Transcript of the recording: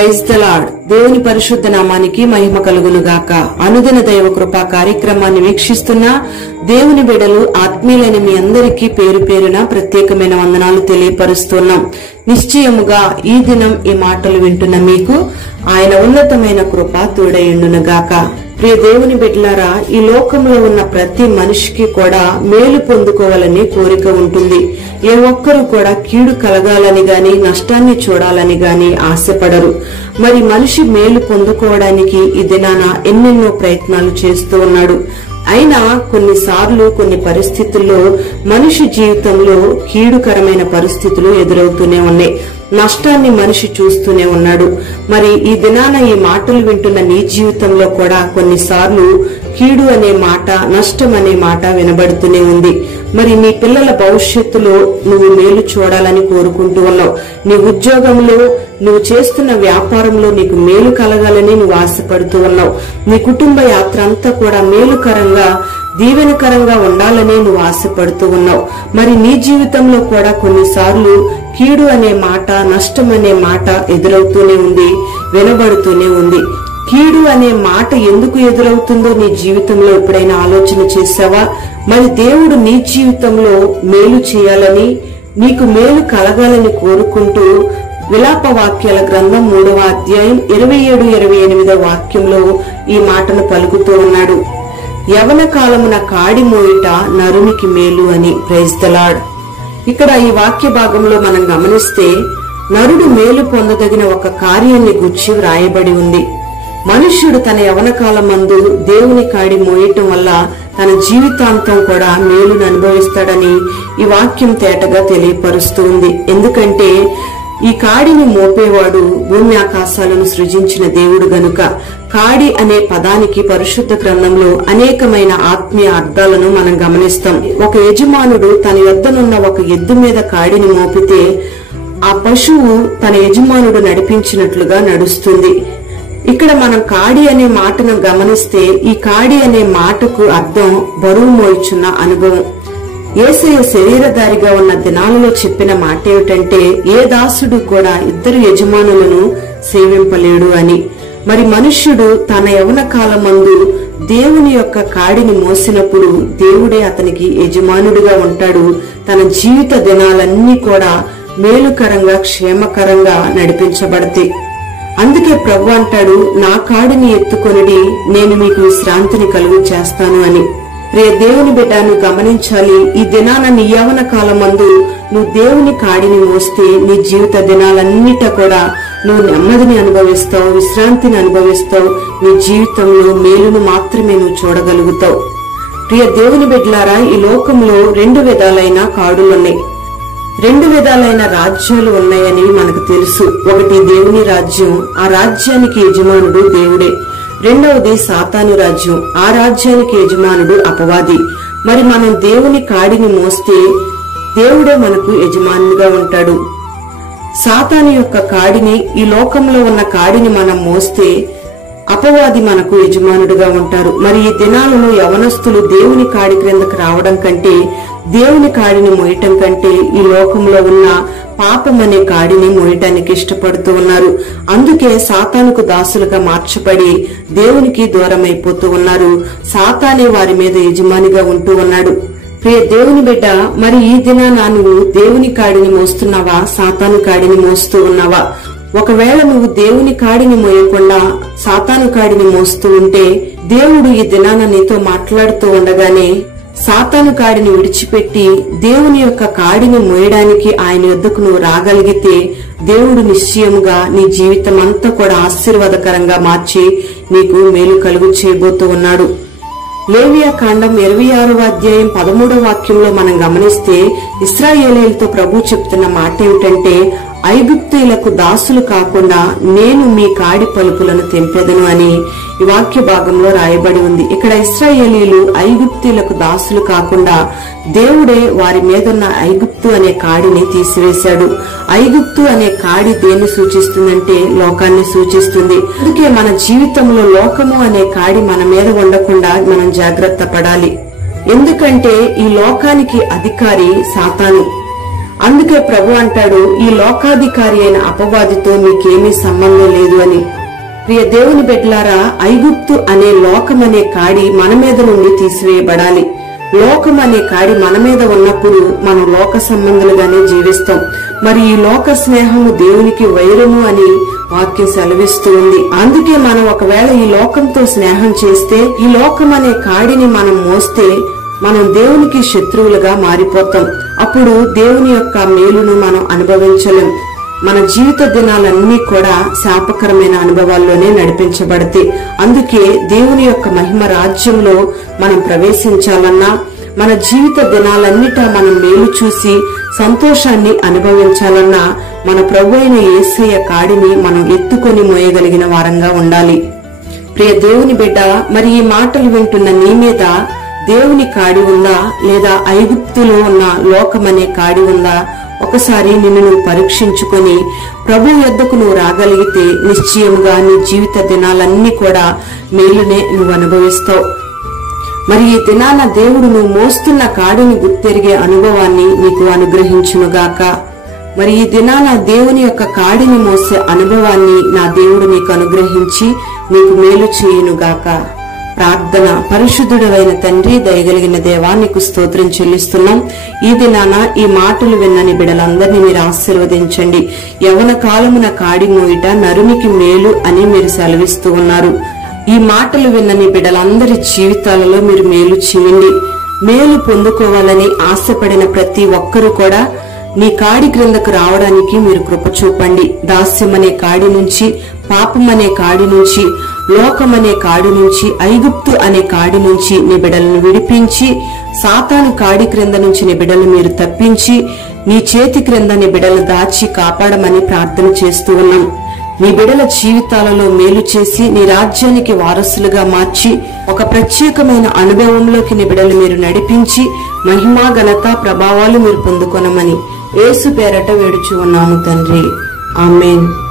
Praise the lord. దేవుని పరిశుద్ధ నామానికి మహిమ కలుగును గాక. అనుదిన దైవ కృపా కార్యక్రమాన్ని వీక్షిస్తున్న దేవుని బిడ్డలు ఆత్మీయులైన మీ అందరికీ పేరు పేరున ప్రత్యేకమైన వందనాలు తెలియపరుస్తున్నాం. నిశ్చయముగా ఈ దినం ఈ మాటలు వింటున్న మీకు ఆయన ఉన్నతమైన కృప తోడయుండును గాక. ప్రియ దేవుని బిడ్డలారా, ఈ లోకంలో ఉన్న ప్రతి మనిషికి కూడా మేలు పొందుకోవాలని కోరిక ఉంటుంది. ఏ ఒక్కరూ కూడా కీడు కలగాలని గాని నష్టాన్ని చూడాలని గాని ఆశపడరు. మరి మనిషి మేలు పొందుకోవడానికి ఈ దినాన ఎన్నెన్నో ప్రయత్నాలు చేస్తూ ఉన్నాడు. అయినా కొన్నిసార్లు కొన్ని పరిస్థితుల్లో మనిషి జీవితంలో కీడుకరమైన పరిస్థితులు ఎదురవుతూనే ఉన్నాయి. నష్టాన్ని మనిషి చూస్తూనే ఉన్నాడు. మరి ఈ దినాన ఈ మాటలు వింటున్న నీ జీవితంలో కూడా కొన్నిసార్లు కీడు అనే మాట, నష్టం అనే మాట వినబడుతూనే ఉంది. మరి నీ పిల్లల భవిష్యత్తులో నువ్వు మేలు చూడాలని కోరుకుంటూ ఉన్నావు. నీ ఉద్యోగంలో, నువ్వు చేస్తున్న వ్యాపారంలో నీకు మేలు కలగాలని నువ్వు ఆశపడుతూ ఉన్నావు. నీ కుటుంబ యాత్ర అంతా కూడా మేలుకరంగా, దీవెనకరంగా ఉండాలని నువ్వు ఆశపడుతూ ఉన్నావు. మరి నీ జీవితంలో కూడా కొన్నిసార్లు కీడు అనే మాట, నష్టం అనే మాట ఎదురవుతూనే ఉంది, వినబడుతూనే ఉంది. కీడు అనే మాట ఎందుకు ఎదురవుతుందో నీ జీవితంలో ఎప్పుడైనా ఆలోచన చేశావా? మరి దేవుడు నీ జీవితంలో మేలు చేయాలని, నీకు మేలు కలగాలని కోరుకుంటూ విలాప వాక్యాల గ్రంథం 3వ అధ్యాయం 27-28 వాక్యంలో ఈ మాటను పలుకుతూ ఉన్నాడు. యవన కాలమున కాడి మోయుట నరునికి మేలు అని. Praise the lord. ఇక్కడ ఈ వాక్య భాగంలో మనం గమనిస్తే నరుడు మేలు పొందదగిన ఒక కార్యాన్ని గుర్చి వ్రాయబడి ఉంది. మనుష్యుడు తన యవన కాలమందు దేవుని కాడి మోయటం వల్ల తన జీవితాంతం కూడా మేలును అనుభవిస్తాడని ఈ వాక్యం తేటగా తెలియపరుస్తూ ఉంది. ఎందుకంటే ఈ కాడిని మోపేవాడు భూమి ఆకాశాలను సృజించిన దేవుడు గనుక. కాడి అనే పదానికి పరిశుద్ధ గ్రంథంలో అనేకమైన ఆత్మీయ అర్థాలను మనం గమనిస్తాం. ఒక యజమానుడు తన యొద్దనున్న ఒక ఎద్దు మీద కాడిని మోపితే ఆ పశువు తన యజమానుడు నడిపించినట్లుగా నడుస్తుంది. ఇక్కడ మనం కాడి అనే మాటను గమనిస్తే ఈ కాడి అనే మాటకు అర్థం బరువు మోయిచున్న అనుభవం. యేసయ్య శరీరధారిగా ఉన్న దినాలలో చెప్పిన మాట ఏమిటంటే, ఏ దాసుడు కూడా ఇద్దరు యజమానులను సేవింపలేడు అని. మరి మనుష్యుడు తన యవన కాలమందు దేవుని యొక్క కాడిని మోసినప్పుడు దేవుడే అతనికి యజమానుడిగా ఉంటాడు. తన జీవిత దినాలన్నీ కూడా మేలుకరంగా, క్షేమకరంగా నడిపించబడతాయి. అందుకే ప్రభు అంటాడు, నా కాడిని ఎత్తుకొనిడి, నేను మీకు విశ్రాంతిని కలుగు చేస్తాను అని. ప్రియ దేవుని బిడ్డ, నువ్వు గమనించాలి, ఈ దినాన నీ యవన కాలమందు నువ్వు దేవుని కాడిని మోస్తే నీ జీవిత దినాలన్నిట కూడా నువ్వు నెమ్మదిని అనుభవిస్తావు, విశ్రాంతిని అనుభవిస్తావు. నీ జీవితంలో మేలును మాత్రమే నువ్వు చూడగలుగుతావు. ప్రియ దేవుని బిడ్డలారా, ఈ లోకంలో 2 విధాలైన కాడులున్నాయి, 2 విధాలైన రాజ్యాలు ఉన్నాయని మనకు తెలుసు. ఒకటి దేవుని రాజ్యం, ఆ రాజ్యానికి యజమానుడు దేవుడే. రెండవది సాతాను రాజ్యం, ఆ రాజ్యానికి యజమానుడు అపవాది. మరి మనం దేవుని కాడిని మోస్తే దేవుడే మనకు యజమానుడిగా ఉంటాడు. సాతాను యొక్క కాడిని, ఈ లోకంలో ఉన్న కాడిని మనం మోస్తే అపవాది మనకు యజమానుడిగా ఉంటారు. మరి ఈ దినాలలో యవనస్తులు దేవుని కాడి క్రిందకు రావడం కంటే, దేవుని కాడిని మోయటం కంటే ఈ లోకంలో ఉన్న పాపం అనే కాడిని మోయటానికి ఇష్టపడుతూ ఉన్నారు. అందుకే సాతానుకు దాసులుగా మార్చబడి దేవునికి దూరం అయిపోతూ ఉన్నారు. సాతానే వారి మీద యజమానిగా ఉంటూ ఉన్నాడు. ప్రియ దేవుని బిడ్డ, మరి ఈ దినాన నువ్వు దేవుని కాడిని మోస్తున్నావా, సాతాను కాడిని మోస్తూ ఉన్నావా? ఒకవేళ నువ్వు దేవుని కాడిని మోయకుండా సాతాను కాడిని మోస్తూ ఉంటే, దేవుడు ఈ దినాన నీతో మాట్లాడుతూ ఉండగానే సాతాను కాడిని విడిచిపెట్టి దేవుని యొక్క కాడిని మోయడానికి ఆయన యొద్దకు నువ్వు రాగలిగితే, దేవుడు నిశ్చయముగా నీ జీవితం అంతా కూడా ఆశీర్వాదకరంగా మార్చి నీకు మేలు కలుగు చేయబోతూ ఉన్నాడు. లేవియా కాండం 26వ అధ్యాయం 13వ వాక్యంలో మనం గమనిస్తే ఇశ్రాయేలీయులతో ప్రభు చెప్తున్న మాట ఏమిటంటే, ఐగుప్తీయులకు దాసులు కాకుండా నేను మీ కాడి పలుకులను తెంపెదను అని ఈ వాక్య భాగంలో రాయబడి ఉంది. ఇక్కడ ఇశ్రాయేలీయులు ఐగుప్తీయులకు దాసులు కాకుండా దేవుడే వారి మీదున్న ఐగుప్తు అనే కాడిని తీసివేశాడు. ఐగుప్తు అనే కాడి దేన్ని సూచిస్తుందంటే లోకాన్ని సూచిస్తుంది. అందుకే మన జీవితంలో లోకము అనే కాడి మన మీద ఉండకుండా మనం జాగ్రత్త పడాలి. ఎందుకంటే ఈ లోకానికి అధికారి సాతాను. అందుకే ప్రభు అంటాడు, ఈ లోకాధికారి అయిన అపవాదితో మీకేమీ సంబంధం లేదు అని. ప్రియ దేవుని బిడ్డలారా, ఐగుప్తు అనే లోకమనే కాడి మన మీద నుండి తీసివేయబడాలి. లోకం అనే కాడి మన మీద ఉన్నప్పుడు మనం లోక సంబంధులుగానే జీవిస్తాం. మరి ఈ లోక స్నేహము దేవునికి వైరము అని వాక్యం సెలవిస్తూ ఉంది. అందుకే మనం ఒకవేళ ఈ లోకంతో స్నేహం చేస్తే, ఈ లోకం అనే కాడిని మనం మోస్తే మనం దేవునికి శత్రువులుగా మారిపోతాం. అప్పుడు దేవుని యొక్క మేలును మనం అనుభవించలేం. మన జీవిత దినాలన్నీ కూడా శాపకరమైన అనుభవాల్లోనే నడిపించబడతాయి. అందుకే దేవుని యొక్క మహిమ రాజ్యంలో మనం ప్రవేశించాలన్నా, మన జీవిత దినాలన్నిటా మనం మేలు చూసి సంతోషాన్ని అనుభవించాలన్నా, మన ప్రభువైన యేసయ్య కాడిని మనం ఎత్తుకొని మోయగలిగిన వారంగా ఉండాలి. ప్రియ దేవుని బిడ్డ, మరి ఈ మాటలు వింటున్న నీ మీద దేవుని కాడి ఉందా, లేదా ఐగుప్తులో ఉన్న లోకమనే కాడి ఉందా? ఒకసారి నిన్ను నువ్వు పరీక్షించుకొని ప్రభు యొద్దకు నువ్వు రాగలిగితే నిశ్చయముగా నీ జీవిత దినాలన్నీ కూడా మేలునే నువ్వు అనుభవిస్తావు. మరి ఈ దినాన దేవుడు నువ్వు మోస్తున్న కాడిని గుర్తెరిగే అనుభవాన్ని నీకు అనుగ్రహించునుగాక. మరి ఈ దినాన దేవుని యొక్క కాడిని మోసే అనుభవాన్ని నా దేవుడు నీకు అనుగ్రహించి నీకు మేలు చేయునుగాక. ప్రార్థన. పరిశుద్ధుడైన తండ్రి, దయగలిగిన దేవా, నీకు స్తోత్రం చెల్లిస్తున్నాం. ఈ దినాన ఈ మాటలు విన్నని బిడ్డలందరినీ మీరు ఆశీర్వదించండి. యవ్వన కాలమున కాడి మోయిట నరునికి మేలు అని మీరు సెలవిస్తూ ఉన్నారు. ఈ మాటలు విన్నని బిడ్డలందరి జీవితాలలో మీరు మేలు చేయండి. మేలు పొందుకోవాలని ఆశపడిన ప్రతి ఒక్కరూ కూడా నీ కాడి క్రిందకు రావడానికి మీరు కృప చూపండి. దాస్యమనే కాడి నుంచి, పాపమనే కాడి నుంచి, లోకమనే కాడి నుంచి, ఐగుప్తు అనే కాడి నుంచి నీ బిడ్డలను విడిపించి, సాతాను కాడి క్రింద నుంచి నీ బిడ్డలు మీరు తప్పించి, నీ చేతి క్రింద నీ బిడ్డలు దాచి కాపాడమని ప్రార్థన చేస్తూ ఉన్నాం. నీ బిడ్డల జీవితాలలో మేలు చేసి నీ రాజ్యానికి వారసులుగా మార్చి ఒక ప్రత్యేకమైన అనుభవంలోకి నీ బిడ్డలు మీరు నడిపించి మహిమా ఘనత ప్రభావాలు మీరు పొందుకొనమని యేసు పేరట వేడుచు ఉన్నాము తండ్రి. ఆమేన్.